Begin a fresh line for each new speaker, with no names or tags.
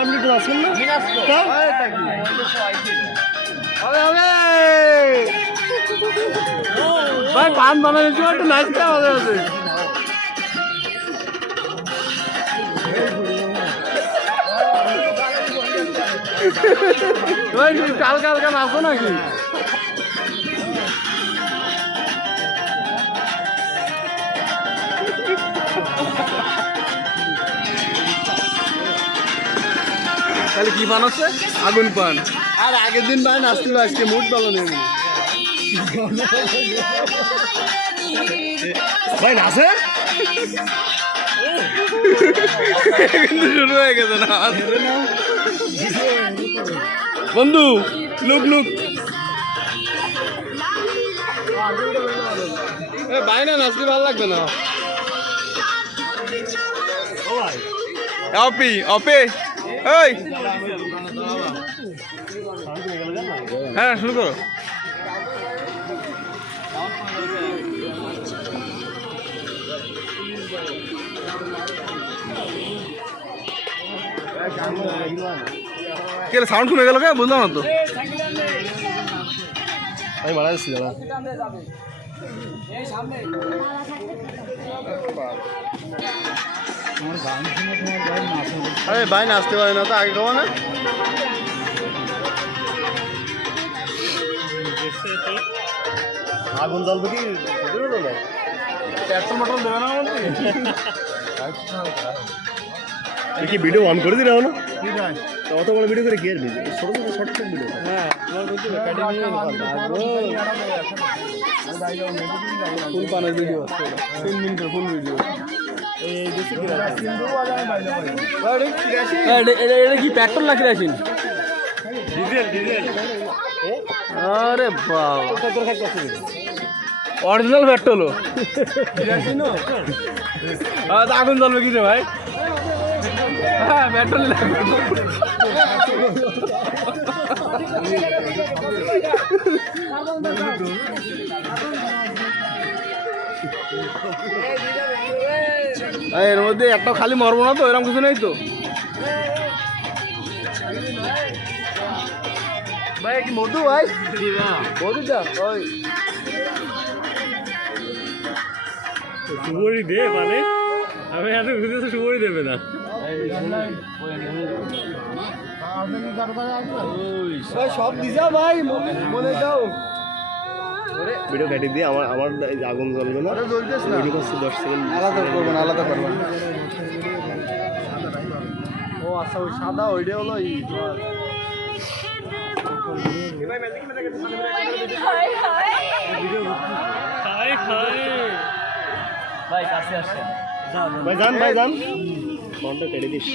আপনি তো আসেন না
হবে হবে। ভাই পান বানাইছো একটু নাচতে আমাদের আছে কালকা হালকা নাচো নাকি? তাহলে কি পান আছে আগুন পান।
আর আগের দিন ভাই নাচছিল আজকে মুড ভালো নেই ভাই নাচে?
কিন্তু শুরু হয়ে গেছে না? বন্ধু লুক লুক। এ ভাই না নাচতে ভালো লাগবে না। অপি অপে। এই। হ্যাঁ শুরু করো। কে সাউন্ড শুনে গেল কে? বুঝলাম না তো।
আমি মারা যাচ্ছি দাদা। আরে ভাই নাচতে পারে না তো আগে খাব না আগুন জল কি
দেবে না
কি ভিডিও অন করে দিলে না অত বড় ভিডিও করে কি ভিডিও ছোট ছোট শর্ট ভিডিও
হ্যাঁ ফুল পানের ভিডিও মিনিটের ফুল ভিডিও এটা কি পেট্রোল আরে অরিজিনাল পেট্রোল আগুন জ্বলবে কি রে ভাই? হ্যাঁ পেট্রোল এর মধ্যে একটা খালি মরবো না তো এরকম কিছু নেই তো। ভাই কি মধু ভাই? মধুটা ওই।
সুবরি দে মানে? আমি এত বুঝতে সুবরি দেবে না।
সব দিছা ভাই মনে দাও
ভিডিও কাটি দিয়ে আমার আমার এই আগুন জ্বলবে
না
ভিডিও করছে দশ সেকেন্ড
আলাদা করবেন আলাদা করবেন। ও আচ্ছা ওই সাদা ওইটা হলো ই তোমার
ভাই যান ভাই যান। ফোনটা কেটে দিস।